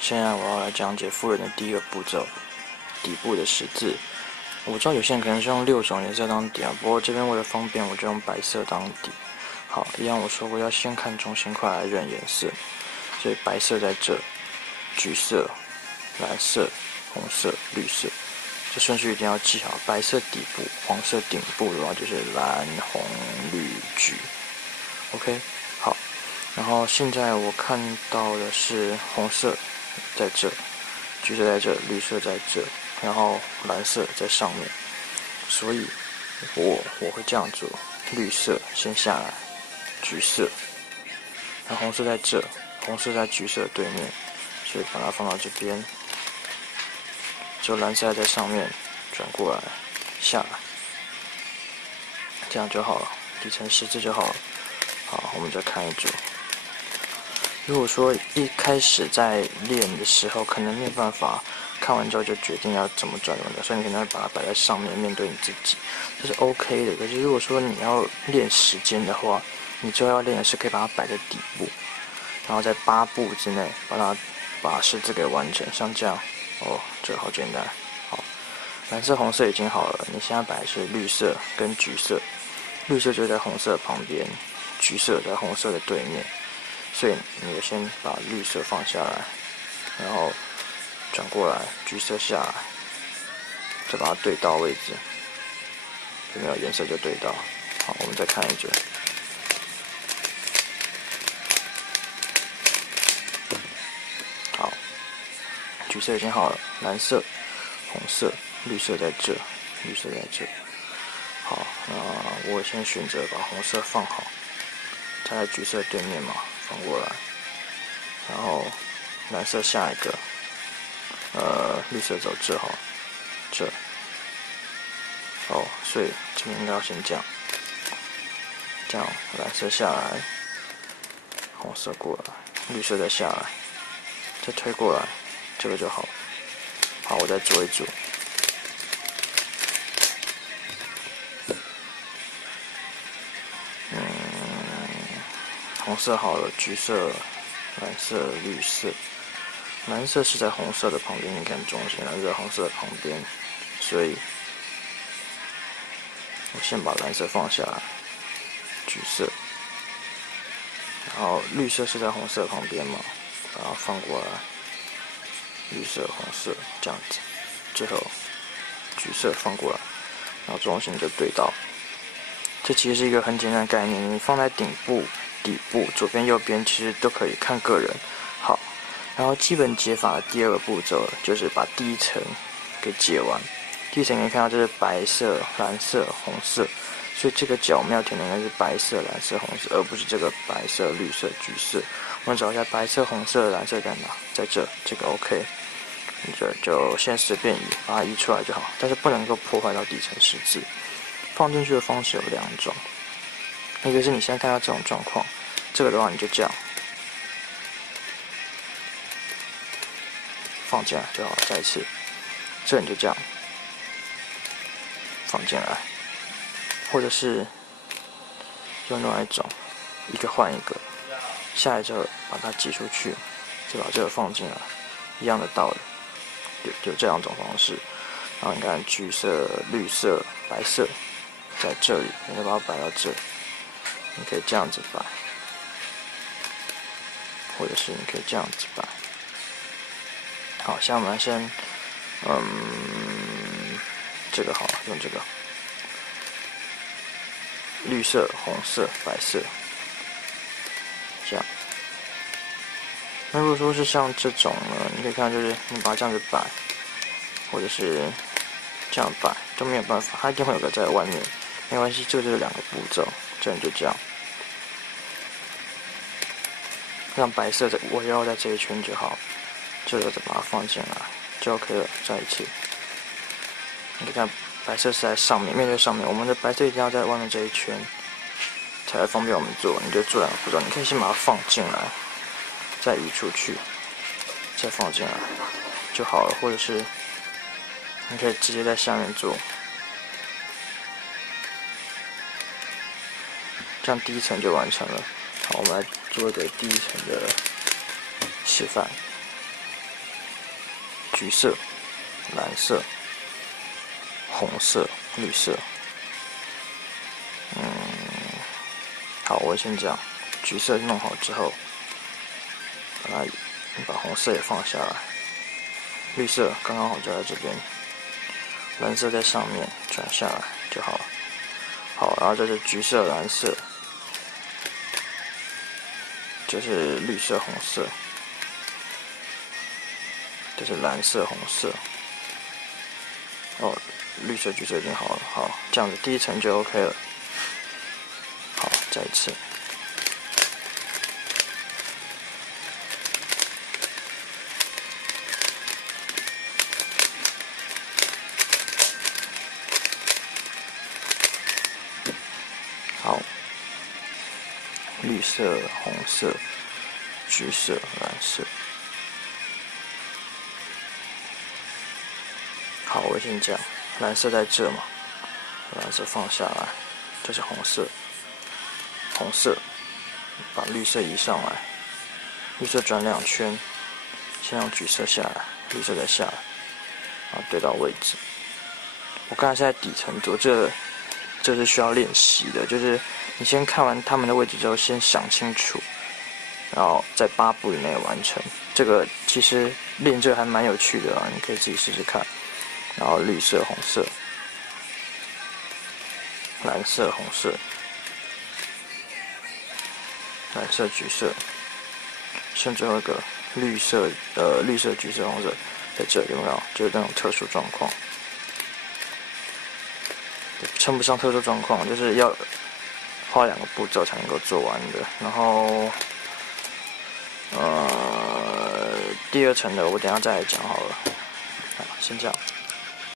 现在我要来讲解复原的第一个步骤，底部的十字。我知道有些人可能是用6种颜色当底啊，不过这边为了方便，我就用白色当底。好，一样我说过要先看中心块来认颜色，所以白色在这，橘色、蓝色、红色、绿色，这顺序一定要记好。白色底部，黄色顶部的话就是蓝、红、绿、橘。OK， 好。然后现在我看到的是红色在这，橘色在这，绿色在这，然后蓝色在上面。所以我会这样做：绿色先下来，橘色，然后红色在这，红色在橘色的对面，所以把它放到这边。只有蓝色在上面，转过来，下来，这样就好了，底层十字就好了。好，我们再看一组。如果说一开始在练的时候，可能没有办法看完之后就决定要怎么转的，所以你可能会把它摆在上面，面对你自己，这是 OK 的。可是如果说你要练时间的话，你最后要练的是可以把它摆在底部，然后在8步之内把十字给完成，像这样。哦，这个好简单。好，蓝色、红色已经好了，你现在摆的是绿色跟橘色，绿色就在红色旁边，橘色在红色的对面。所以你先把绿色放下来，然后转过来，橘色下来，再把它对到位置，有没有颜色就对到。好，我们再看一组。好，橘色已经好了，蓝色、红色、绿色在这，绿色在这。好，那我先选择把红色放好，它在橘色对面嘛。放过来，然后蓝色下一个，绿色走这哈，这，哦，所以这边应该要先这样，这样蓝色下来，红色过来，绿色再下来，再推过来，这个就好。好，我再做一组。红色好了，橘色、蓝色、绿色，蓝色是在红色的旁边，你看中心，蓝色在红色的旁边，所以我先把蓝色放下来，橘色，然后绿色是在红色旁边嘛，把它放过来，绿色、红色这样子，最后橘色放过来，然后中心就对到。这其实是一个很简单的概念，你放在顶部、底部、左边、右边，其实都可以，看个人。好，然后基本解法的第二个步骤就是把第一层给解完。第一层你可以看到这是白色、蓝色、红色，所以这个角我们要填的应该是白色、蓝色、红色，而不是这个白色、绿色、橘色。我们找一下白色、红色、蓝色在哪？在这个 OK。你就先随便移，把它移出来就好，但是不能够破坏到底层十字。放进去的方式有2种，一个是你现在看到这种状况，这个的话你就这样放进来就好了。再一次，这你就这样放进来，或者是用另外一种，一个换一个，下来之后把它挤出去，再把这个放进来，一样的道理，有这2种方式。然后你看橘色、绿色、白色。在这里，你就把它摆到这，你可以这样子摆，或者是你可以这样子摆。好，现在我们先，这个好，用这个，绿色、红色、白色，这样。那如果说是像这种呢，你可以看就是你把它这样子摆，或者是这样摆，都没有办法，它一定会有个在外面。没关系，这个就是2个步骤，这样就这样，让白色的围绕在这一圈就好，这个再把它放进来就 OK 了。再一次，你看白色是在上面，面对上面，我们的白色一定要在外面这一圈，才会方便我们做。你就做2个步骤，你可以先把它放进来，再移出去，再放进来就好了，或者是你可以直接在下面做。这样第一层就完成了。好，我们来做一个第一层的示范。橘色、蓝色、红色、绿色。好，我先这样，橘色弄好之后，把红色也放下来，绿色刚刚好就在这边，蓝色在上面转下来就好了。好，然后这是橘色、蓝色，这是绿色、红色，这是蓝色、红色。哦，绿色、橘色已经好了。好，这样子第一层就 OK 了。好，再一次。好，绿色、红色、橘色、蓝色。好，我先讲，蓝色在这嘛，蓝色放下来，这是红色，红色，把绿色移上来，绿色转2圈，先让橘色下来，绿色再下来，然后对到位置。我刚才是在底层做，这是需要练习的，就是你先看完他们的位置之后，先想清楚，然后在8步以内完成。这个其实练这个还蛮有趣的啊，你可以自己试试看。然后绿色、红色、蓝色、红色、蓝色、橘色，剩最后一个绿色、橘色、红色，在这有没有？就是那种特殊状况，称不上特殊状况，就是要花2个步骤才能够做完的。然后，第2层的我等一下再来讲好了。好，先这样。